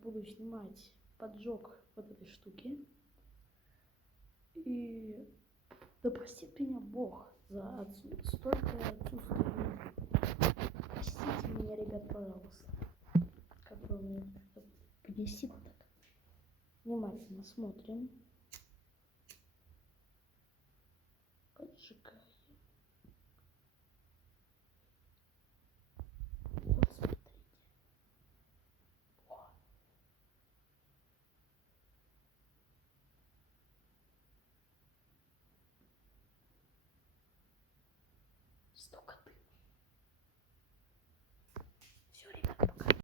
буду снимать поджог вот этой штуки. И да простит меня Бог за столько отсутствия. Простите меня, ребят, пожалуйста. Который висит вот это. Внимательно смотрим. Поджигаем. Вот смотрите. О. Столько